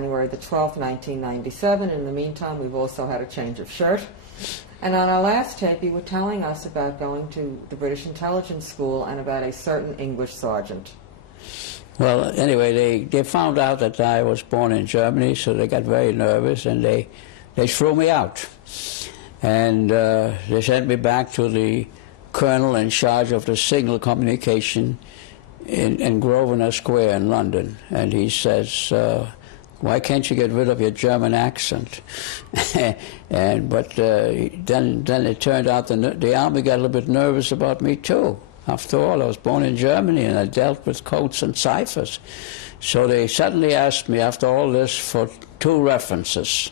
January the 12th, 1997. In the meantime, we've also had a change of shirt. And on our last tape, you were telling us about going to the British Intelligence School and about a certain English sergeant. Well, anyway, they found out that I was born in Germany, so they got very nervous, and they threw me out. And they sent me back to the colonel in charge of the signal communication in Grosvenor Square in London. And he says, why can't you get rid of your German accent? But then it turned out the army got a little bit nervous about me too. After all, I was born in Germany and I dealt with codes and ciphers. So they suddenly asked me, after all this, for 2 references.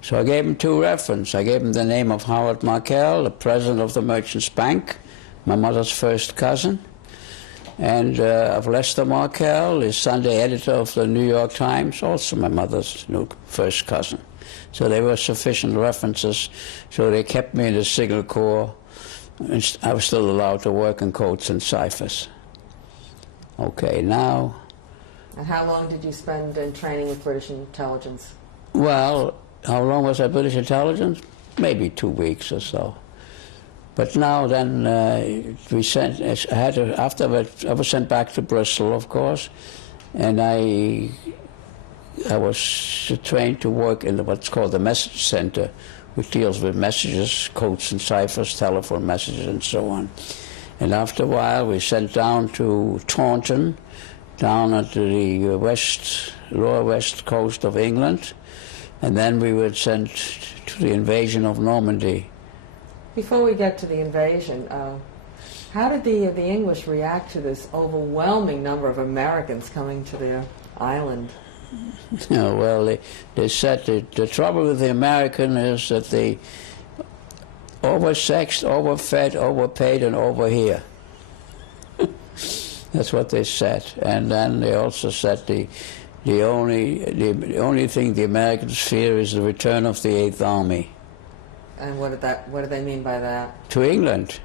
So I gave them 2 references. I gave them the name of Howard Markel, the president of the Merchants Bank, my mother's first cousin, and of Lester Markel, the Sunday editor of the New York Times, also my mother's first cousin. So they were sufficient references, so they kept me in the Signal Corps, and I was still allowed to work in codes and ciphers. Okay, now... And how long did you spend in training with British intelligence? Well, how long was I British intelligence? Maybe 2 weeks or so. But now then, afterwards, I was sent back to Bristol, of course, and I was trained to work in what's called the message center, which deals with messages, codes and ciphers, telephone messages, and so on. And after a while, we sent down to Taunton, down at the lower west coast of England, and then we were sent to the invasion of Normandy. Before we get to the invasion, how did the English react to this overwhelming number of Americans coming to their island? Well, they said that the trouble with the American is that they oversexed, overfed, overpaid, and overhear. That's what they said. And then they also said the only thing the Americans fear is the return of the 8th Army. And what did they mean by that? To England.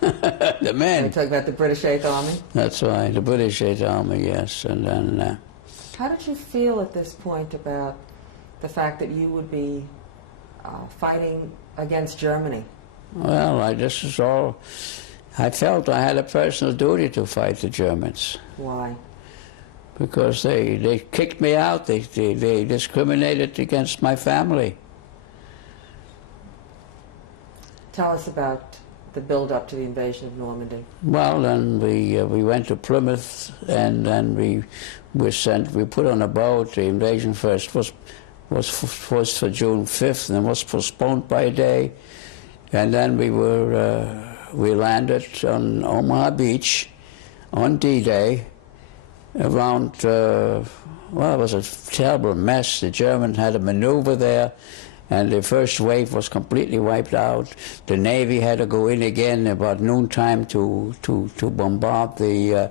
The men. They talk about the British 8th Army? That's right, the British 8th Army, yes. And then... How did you feel at this point about the fact that you would be fighting against Germany? Well, I felt I had a personal duty to fight the Germans. Why? Because they kicked me out, they discriminated against my family. Tell us about the build-up to the invasion of Normandy. Well, then we went to Plymouth, and then we put on a boat. The invasion first was for June 5th, and it was postponed by a day. And then we landed on Omaha Beach on D-Day around, well, it was a terrible mess. The Germans had a maneuver there, and the first wave was completely wiped out. The Navy had to go in again about noontime to bombard the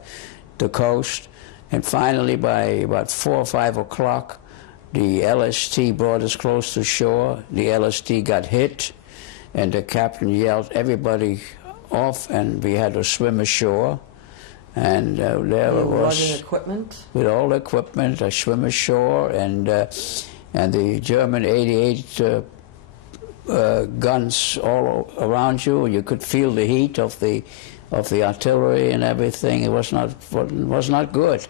coast. And finally, by about 4 or 5 o'clock, the LST brought us close to shore. The LST got hit, and the captain yelled everybody off, and we had to swim ashore. And there it was. With equipment? With all the equipment, I swim ashore, and the German 88 guns all around you. You could feel the heat of the artillery and everything. It was not good.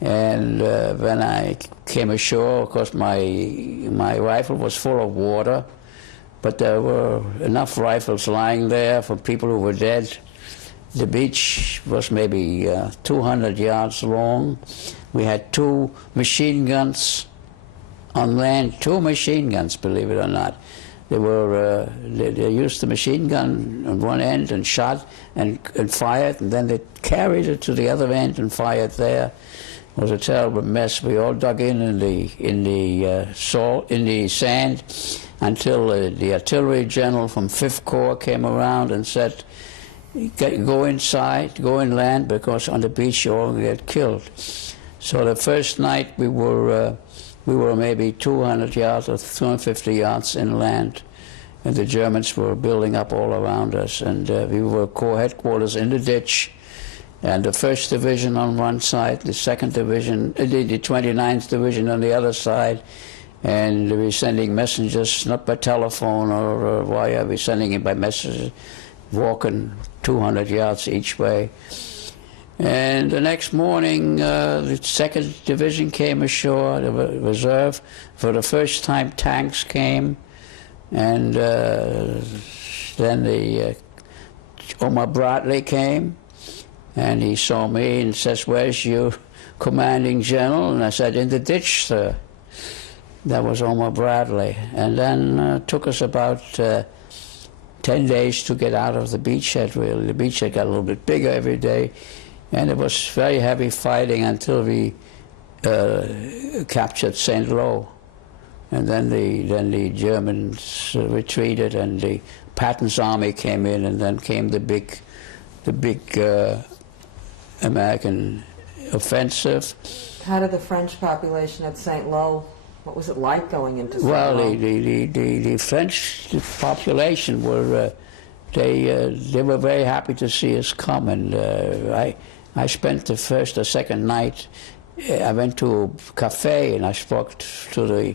And when I came ashore, of course, my rifle was full of water, but there were enough rifles lying there for people who were dead. The beach was maybe 200 yards long. We had 2 machine guns on land, 2 machine guns, believe it or not. They used the machine gun on one end and shot and fired, and then they carried it to the other end and fired there. It was a terrible mess. We all dug in the sand until the artillery general from 5th Corps came around and said, "Go inside, go inland, because on the beach you all get killed." So the first night we were maybe 200 yards or 250 yards inland, and the Germans were building up all around us, and we were Corps headquarters in the ditch, and the 1st Division on one side, the 2nd Division, the 29th Division on the other side, and we're sending messengers not by telephone or wire, we're sending it by messages, walking 200 yards each way. And the next morning, the 2nd Division came ashore, the reserve. For the first time, tanks came, and then the Omar Bradley came, and he saw me and says, "Where's your commanding general?" And I said, "In the ditch, sir." That was Omar Bradley. And then took us about 10 days to get out of the beachhead, really. The beachhead got a little bit bigger every day, and it was very heavy fighting until we captured St. Lo. And then the Germans retreated, and the Patton's army came in, and then came the big American offensive. How did the French population at St. Lo, what was it like going into St. Lo? Well, the French population were they were very happy to see us come, and I spent the first or second night. I went to a cafe and I spoke to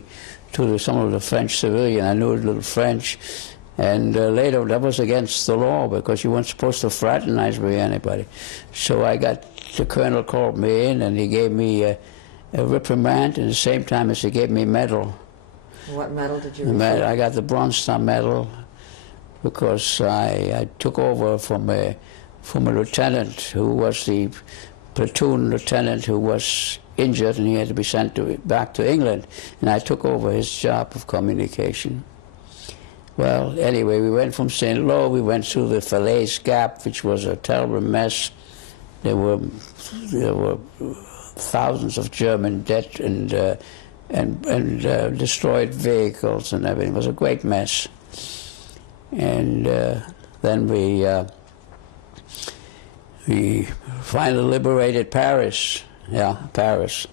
some of the French civilian. I knew a little French, and later that was against the law because you weren't supposed to fraternize with anybody. So the colonel called me in, and he gave me a reprimand, and at the same time as he gave me a medal. What medal did you receive? I got the Bronze Star Medal because I took over from a lieutenant who was the platoon lieutenant who was injured, and he had to be sent back to England, and I took over his job of communication. Well, anyway, we went from St. Lo, we went through the Falaise Gap, which was a terrible mess. There were thousands of German dead and destroyed vehicles and everything. It was a great mess. And then we finally liberated Paris. Yeah, Paris.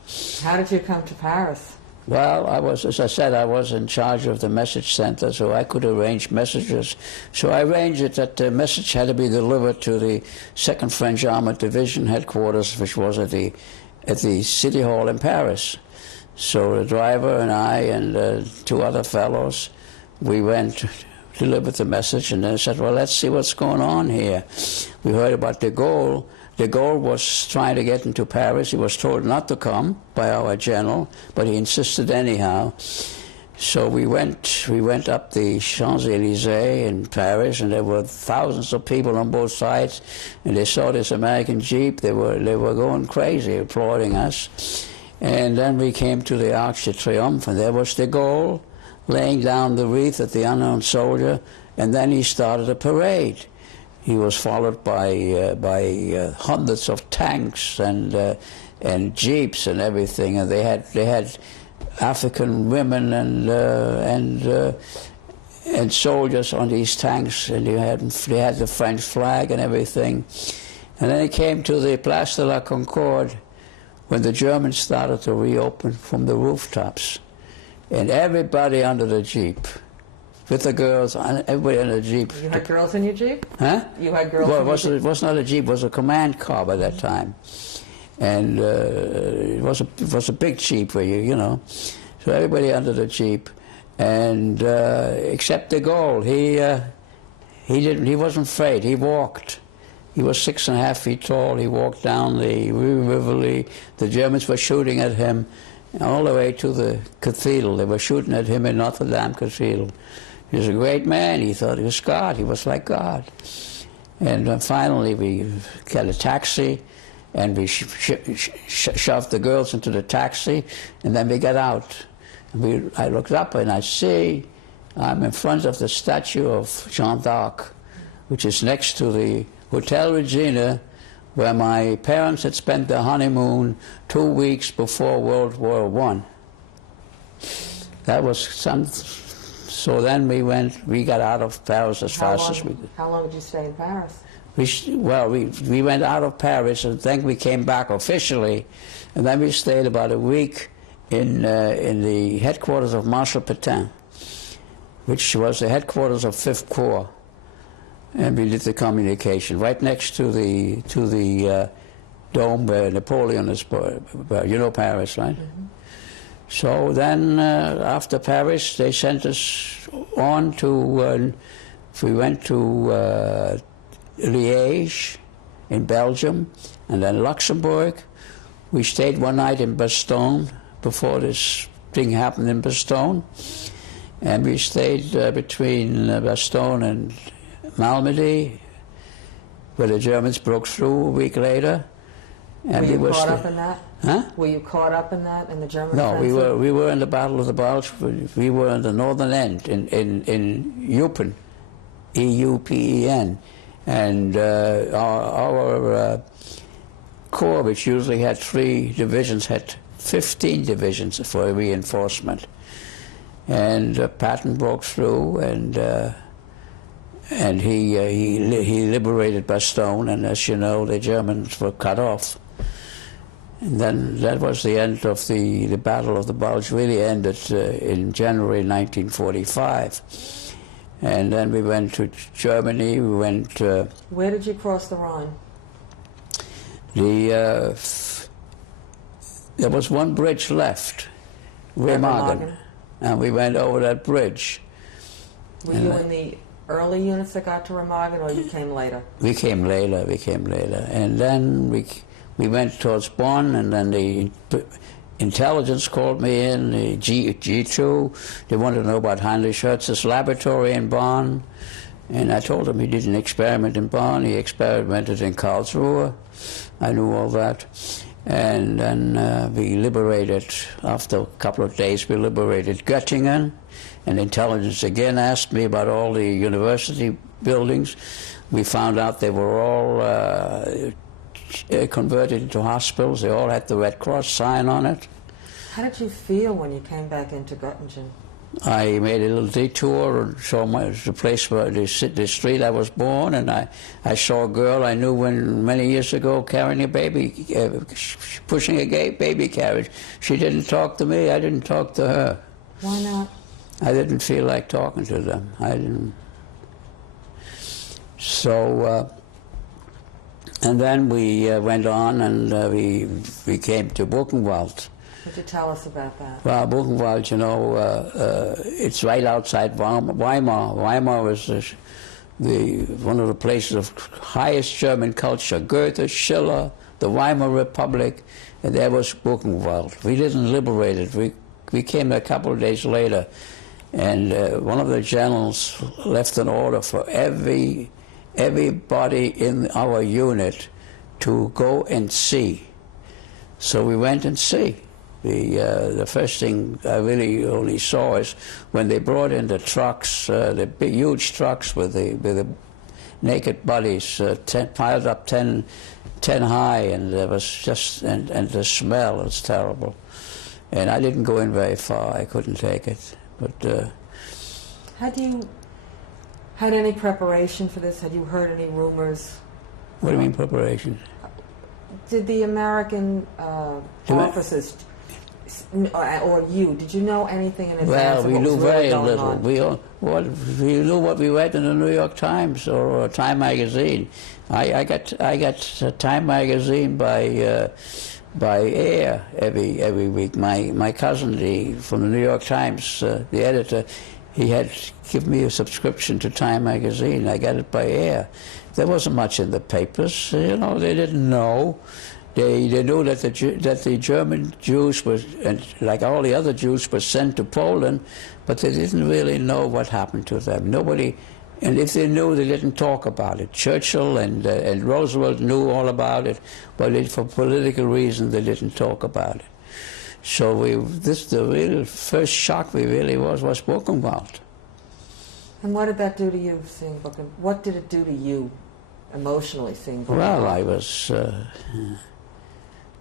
How did you come to Paris? Well, as I said, I was in charge of the message center, so I could arrange messages. So I arranged it that the message had to be delivered to the 2nd French Armored Division headquarters, which was at the City Hall in Paris. So the driver and I and 2 other fellows, we went to deliver the message, and then said, well, let's see what's going on here. We heard about de Gaulle. De Gaulle was trying to get into Paris. He was told not to come by our general, but he insisted anyhow. So we went up the Champs-Élysées in Paris, and there were thousands of people on both sides, and they saw this American Jeep. They were going crazy, applauding us. And then we came to the Arc de Triomphe, and there was de Gaulle laying down the wreath at the unknown soldier, and then he started a parade. He was followed by hundreds of tanks and jeeps and everything, and they had African women and soldiers on these tanks, and they had the French flag and everything. And then he came to the Place de la Concorde when the Germans started to reopen from the rooftops, and everybody under the jeep. With the girls, everybody in the Jeep. You had girls in your Jeep? Huh? You had girls in your Jeep? It was not a Jeep, it was a command car by that time. And it was a big Jeep for you know. So everybody under the Jeep. And except de Gaulle, he wasn't afraid, he walked. He was 6.5 feet tall, he walked down the Rue Rivoli. The Germans were shooting at him all the way to the cathedral. They were shooting at him in Notre Dame Cathedral. He was a great man. He thought he was God. He was like God. And finally we got a taxi, and we shoved the girls into the taxi, and then we got out. I looked up and I see I'm in front of the statue of Jeanne d'Arc, which is next to the Hotel Regina, where my parents had spent their honeymoon 2 weeks before World War I. That was some. So then we got out of Paris as fast as we could. How long did you stay in Paris? We went out of Paris, and then we came back officially, and then we stayed about a week in the headquarters of Marshal Pétain, which was the headquarters of 5th Corps, and we did the communication right next to the dome where Napoleon is born. You know Paris, right? Mm-hmm. So then, after Paris, they sent us on to, we went to Liège in Belgium, and then Luxembourg. We stayed one night in Bastogne before this thing happened in Bastogne. And we stayed between Bastogne and Malmedy, where the Germans broke through a week later. And were you caught up in that? Huh? Were you caught up in that, in the German No, offensive? we were in the Battle of the Bulge. We were in the northern end, in Eupen, E-U-P-E-N. And our corps, which usually had 3 divisions, had 15 divisions for reinforcement. And Patton broke through, and he liberated Bastogne, and as you know, the Germans were cut off. And then that was the end of the Battle of the Bulge. Really ended in January 1945. And then we went to Germany. We went. Where did you cross the Rhine? There was one bridge left, Remagen, and we went over that bridge. Were you in the early units that got to Remagen, or you came later? We came later. And then we went towards Bonn, and then the intelligence called me in, the G2. They wanted to know about Heinrich Hertz's laboratory in Bonn. And I told him he did an experiment in Bonn. He experimented in Karlsruhe. I knew all that. And then we liberated, after a couple of days, we liberated Göttingen. And intelligence again asked me about all the university buildings. We found out they were all converted into hospitals. They all had the Red Cross sign on it. How did you feel when you came back into Göttingen? I made a little detour and saw the place where the street I was born, and I saw a girl I knew many years ago carrying a baby, pushing a baby carriage. She didn't talk to me. I didn't talk to her. Why not? I didn't feel like talking to them. I didn't. So, and then we went on, and we came to Buchenwald. Could you tell us about that? Well, Buchenwald, you know, it's right outside Weimar. Weimar was one of the places of highest German culture. Goethe, Schiller, the Weimar Republic, and there was Buchenwald. We didn't liberate it. We came a couple of days later, and one of the generals left an order for everybody in our unit to go and see. So we went and see. The first thing I really only saw is when they brought in the trucks, the big, huge trucks with the naked bodies piled up 10 high, and there was just and the smell was terrible. And I didn't go in very far. I couldn't take it. But had you had any preparation for this? Had you heard any rumors? What do you mean preparation? Did the American officers or you, did you know anything in advance? Well, we knew very little. We knew what we read in the New York Times or Time magazine. I got Time magazine by air every week. My cousin, from the New York Times, the editor, he had given me a subscription to Time magazine. I got it by air. There wasn't much in the papers. You know, they didn't know. They knew that the German Jews were, and like all the other Jews, were sent to Poland, but they didn't really know what happened to them. Nobody, and if they knew, they didn't talk about it. Churchill and Roosevelt knew all about it, but for political reasons, they didn't talk about it. So the real first shock we really was Buchenwald. And what did that do to you, seeing Buchenwald? What did it do to you emotionally, seeing Buchenwald? Well, I was.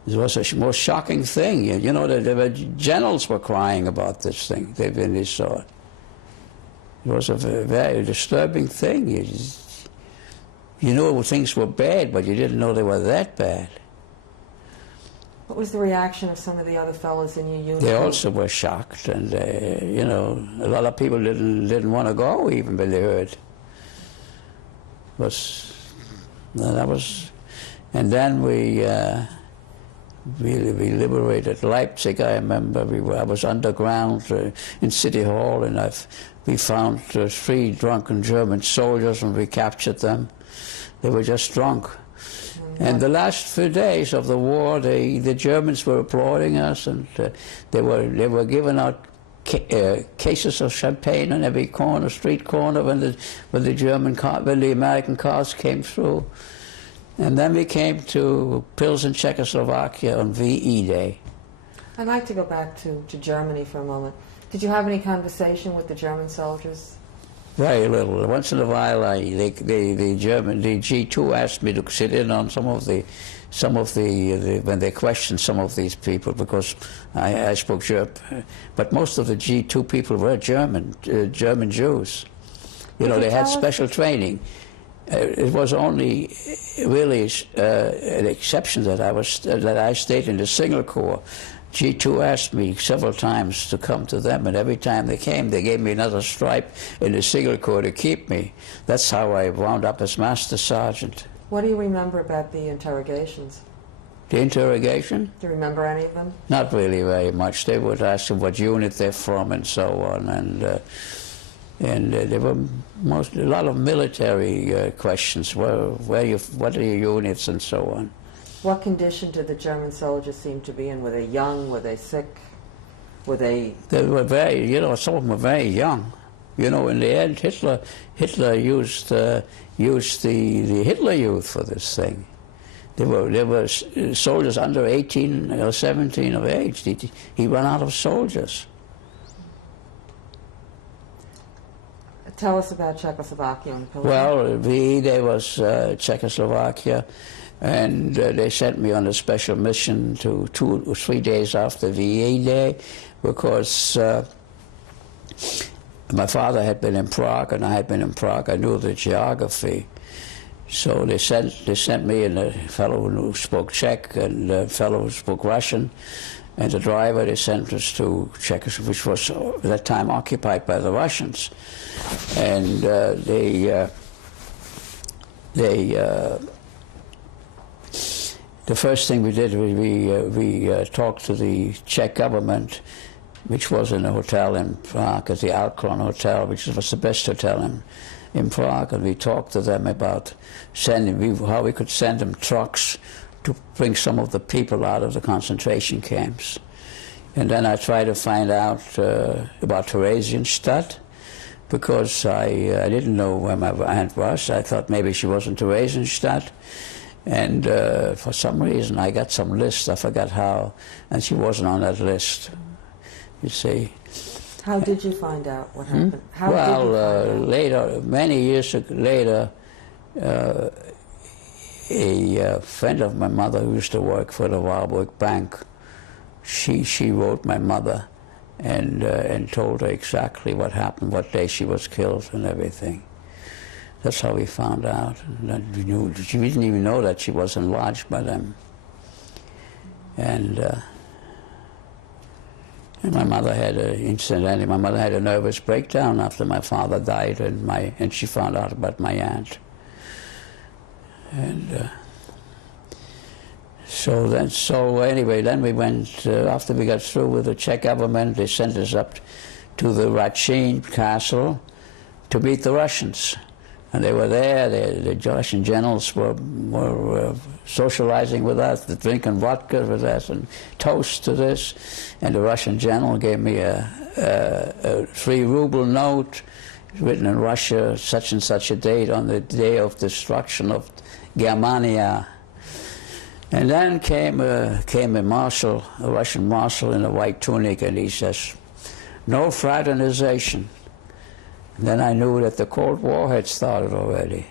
It was a most shocking thing. You know, the generals were crying about this thing. They saw it. It was a very disturbing thing. You knew things were bad, but you didn't know they were that bad. What was the reaction of some of the other fellows in your unit? They also were shocked, and you know, a lot of people didn't want to go even when they heard. That was. And then we liberated Leipzig. I remember I was underground in City Hall, and we found 3 drunken German soldiers, and we captured them. They were just drunk. And the last few days of the war, the Germans were applauding us, and they were giving out cases of champagne on every corner, street corner, when the American cars came through. And then we came to Pilsen, Czechoslovakia on VE Day. I'd like to go back to Germany for a moment. Did you have any conversation with the German soldiers? Very little. Once in a while, the G2 asked me to sit in on some of the when they questioned some of these people, because I spoke German. But most of the G2 people were German Jews. You know, they had special training. It was only really an exception that I stayed in the single corps. G2 asked me several times to come to them, and every time they came, they gave me another stripe in the single corps to keep me. That's how I wound up as Master Sergeant. What do you remember about the interrogations? The interrogation? Do you remember any of them? Not really very much. They would ask them what unit they're from and so on, and there were a lot of military questions. What are your units and so on. What condition did the German soldiers seem to be in? Were they young? Were they sick? Were they... They were some of them were very young. You know, in the end, Hitler used the Hitler Youth for this thing. There were soldiers under 18 or 17 of age. He ran out of soldiers. Tell us about Czechoslovakia and Pilsen. Well, VE Day was Czechoslovakia, and they sent me on a special mission to 2 or 3 days after VE Day, because my father had been in Prague and I had been in Prague. I knew the geography. So they sent me and a fellow who spoke Czech and a fellow who spoke Russian, and the driver. They sent us to Czechoslovakia, which was at that time occupied by the Russians. And the first thing we did was we talked to the Czech government, which was in a hotel in Prague, at the Alcron Hotel, which was the best hotel in Prague, and we talked to them about how we could send them trucks to bring some of the people out of the concentration camps. And then I tried to find out about Theresienstadt, because I didn't know where my aunt was. I thought maybe she was in Theresienstadt. And for some reason I got some list, I forgot how, and she wasn't on that list, you see. How did you find out what happened? How well, did you find out? Later, many years later, a friend of my mother who used to work for the Warburg Bank, she wrote my mother and told her exactly what happened, what day she was killed and everything. That's how we found out. We didn't even know that she was enlarged by them. And my mother had incidentally, my mother had a nervous breakdown after my father died, and she found out about my aunt. And so anyway, then we went, after we got through with the Czech government, they sent us up to the Racine castle to meet the Russians. And they were there, the Russian generals were socializing with us, drinking vodka with us, and toast to this. And the Russian general gave me a 3-ruble note written in Russia, such and such a date, on the day of destruction of Germania. And then came a marshal, a Russian marshal in a white tunic, and he says, "No fraternization." And then I knew that the Cold War had started already.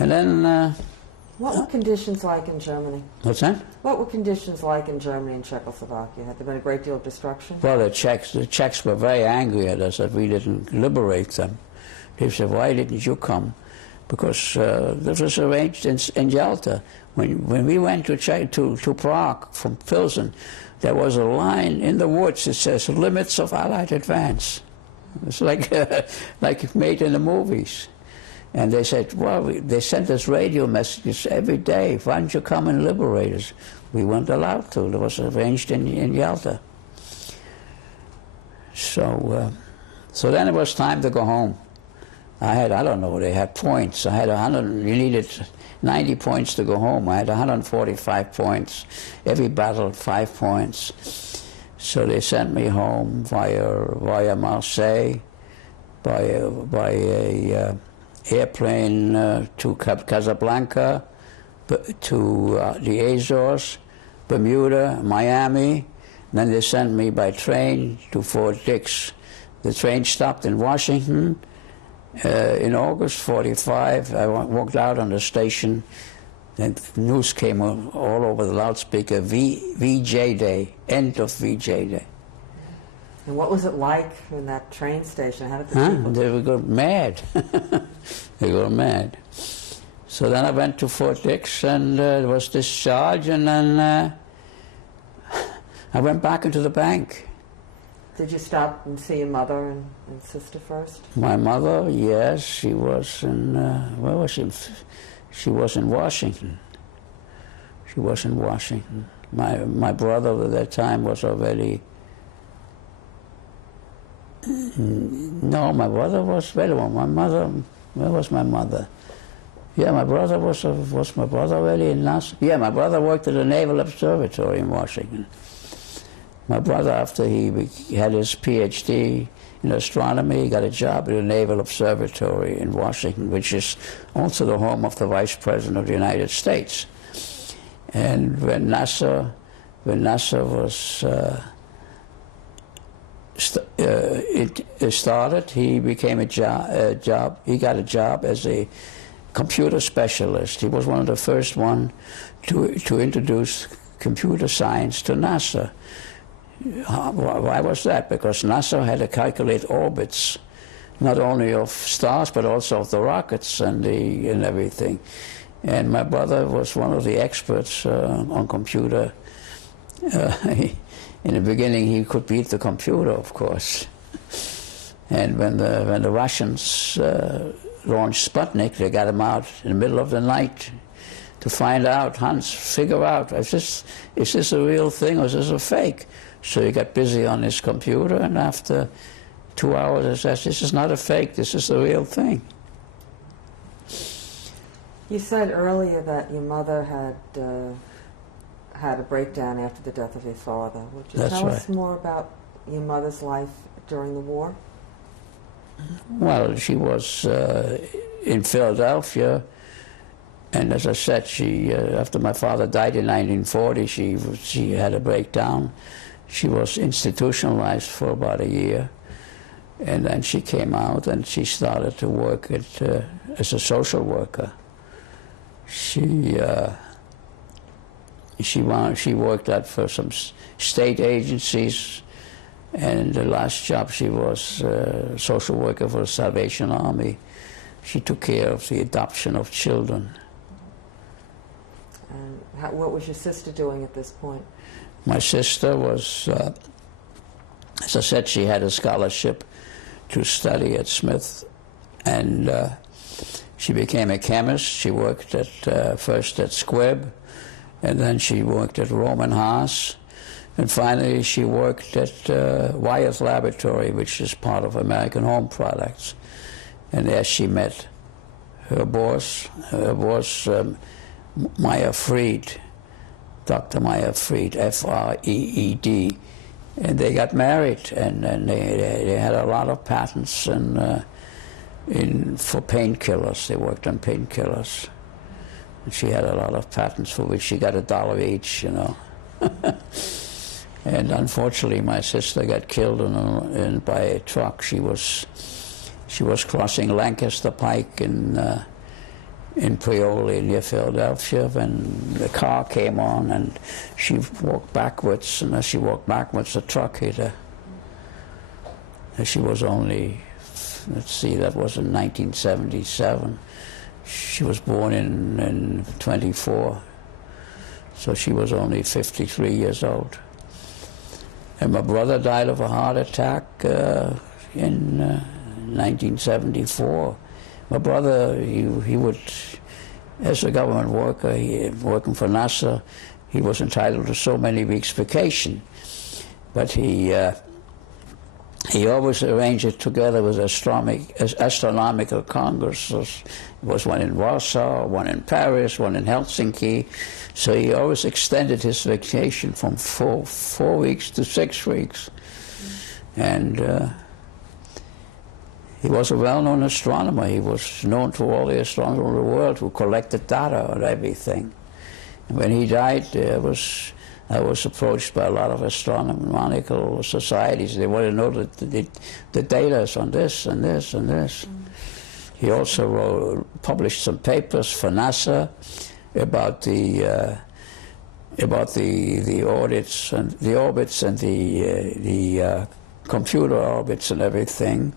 And then... what were conditions like in Germany? What's that? What were conditions like in Germany and Czechoslovakia? Had there been a great deal of destruction? Well, the Czechs were very angry at us that we didn't liberate them. They said, "Why didn't you come?" Because this was arranged in Yalta. When we went to Prague from Pilsen, there was a line in the woods that says, "Limits of Allied advance." It's like made in the movies. And they said, well, they sent us radio messages every day. Why don't you come and liberate us? We weren't allowed to. It was arranged in Yalta. So then it was time to go home. I don't know, they had points. I had 100, you needed 90 points to go home. I had 145 points. Every battle, 5 points. So they sent me home via Marseille, by a airplane to Casablanca, to the Azores, Bermuda, Miami. Then they sent me by train to Fort Dix. The train stopped in Washington in August '45. I walked out on the station, and news came all over the loudspeaker, VJ Day, end of VJ Day. And what was it like in that train station? How did the people... They would go mad. They go mad. So then I went to Fort Dix and was discharged, and then I went back into the bank. Did you stop and see your mother and sister first? My mother, yes, she was in, where was she? She was in Washington. She was in Washington. My brother at that time was already, no, my brother was, wait a minute, my mother, where was my mother? Yeah, my brother was my brother already in NASA? Yeah, my brother worked at the Naval Observatory in Washington. My brother, after he had his PhD in astronomy, he got a job at the Naval Observatory in Washington, which is also the home of the Vice President of the United States. And when NASA was it started, he became he got a job as a computer specialist. He was one of the first one to introduce computer science to NASA. Why was that? Because NASA had to calculate orbits, not only of stars, but also of the rockets and everything. And my brother was one of the experts on computer. In the beginning, he could beat the computer, of course. And when the Russians launched Sputnik, they got him out in the middle of the night to find out, Hans, figure out, is this a real thing or is this a fake? So he got busy on his computer, and after 2 hours he says, this is not a fake, this is the real thing. You said earlier that your mother had a breakdown after the death of your father. Would you tell us more about your mother's life during the war? Well, she was in Philadelphia, and as I said, she after my father died in 1940, she had a breakdown. She was institutionalized for about a year, and then she came out and she started to work as a social worker. She worked for some state agencies, and the last job she was social worker for the Salvation Army. She took care of the adoption of children. And what was your sister doing at this point? My sister was, as I said, she had a scholarship to study at Smith, and she became a chemist. She worked first at Squibb, and then she worked at Roman Haas, and finally she worked at Wyeth Laboratory, which is part of American Home Products. And there she met her boss, Meyer Fried, Dr. Meyer Fried, F-R-E-E-D, and they got married, and they had a lot of patents for painkillers. They worked on painkillers. And she had a lot of patents for which she got $1 each, you know. And unfortunately, my sister got killed by a truck. She was crossing Lancaster Pike in Paoli near Philadelphia when the car came on, and she walked backwards, and as she walked backwards, the truck hit her. And she was only, let's see, that was in 1977. She was born in 24, so she was only 53 years old. And my brother died of a heart attack in 1974 My brother, he would, as a government worker, working for NASA, he was entitled to so many weeks vacation. But he always arranged it together with astronomical congresses. There was one in Warsaw, one in Paris, one in Helsinki. So he always extended his vacation from four weeks to 6 weeks. And he was a well-known astronomer. He was known to all the astronomers of the world who collected data on everything. And when he died, I was approached by a lot of astronomical societies. They wanted to know the data on this and this and this. He also published some papers for NASA about the orbits and the computer orbits and everything.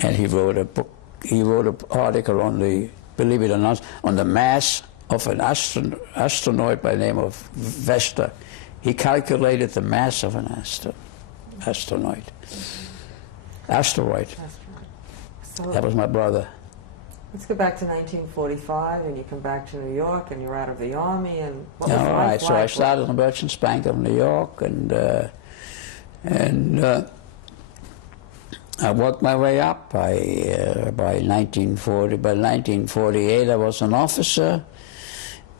And he wrote a book. He wrote an article on the, believe it or not, on the mass of an asteroid by the name of Vesta. He calculated the mass of an asteroid. So That was my brother. let's go back to 1945, and you come back to New York, and you're out of the Army, and what was All life right, so I like? started in the Merchants Bank of New York, and I worked my way up. By 1948, I was an officer,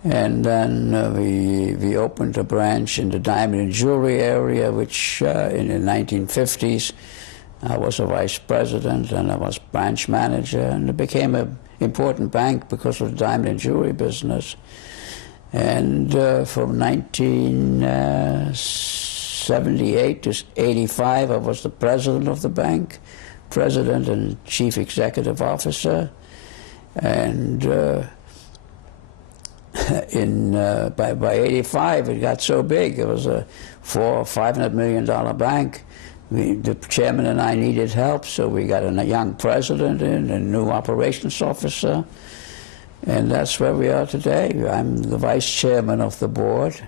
and then we opened a branch in the diamond and jewelry area, which in the 1950s, I was a vice president, and I was branch manager, and it became an important bank because of the diamond and jewelry business. And from 1978 to 85, I was the president of the bank, president and chief executive officer. And by 85, it got so big. It was a $400 or $500 million bank. The chairman and I needed help, so we got a young president and a new operations officer. And that's where we are today. I'm the vice chairman of the board.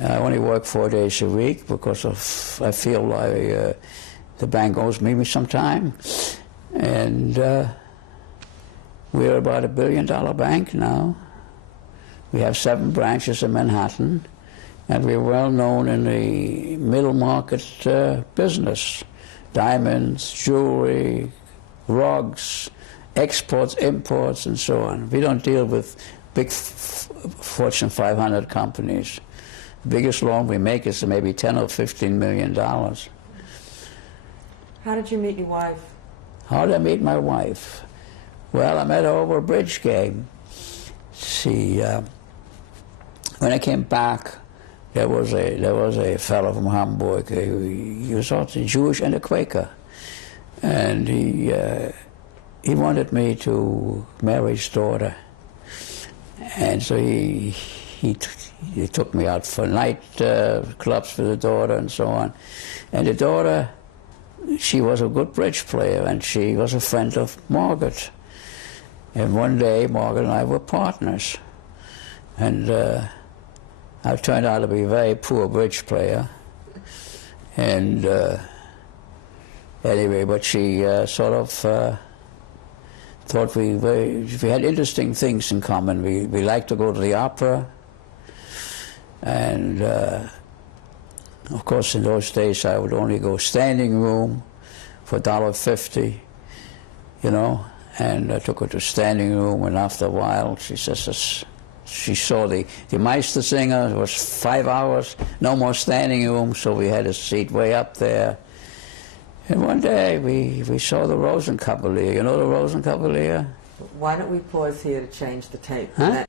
I only work 4 days a week because I feel like the bank owes me some time. And we're about $1 billion bank now. We have 7 branches in Manhattan, and we're well known in the middle market business. Diamonds, jewelry, rugs, exports, imports, and so on. We don't deal with big Fortune 500 companies. The biggest loan we make is maybe $10 or $15 million. How did you meet your wife? How did I meet my wife? Well, I met her over a bridge game. When I came back, there was a fellow from Hamburg. He was also Jewish and a Quaker, and he wanted me to marry his daughter. And so he took me out for night clubs for the daughter and so on. And the daughter, she was a good bridge player, and she was a friend of Margaret. And one day, Margaret and I were partners. And I turned out to be a very poor bridge player. And anyway, but she sort of thought we had interesting things in common. We liked to go to the opera. And of course, in those days, I would only go standing room for $1.50, you know. And I took her to standing room, and after a while, she says she saw the Meistersinger. It was 5 hours, no more standing room, so we had a seat way up there. And one day we saw the Rosenkavalier. You know the Rosenkavalier? Why don't we pause here to change the tape? Huh?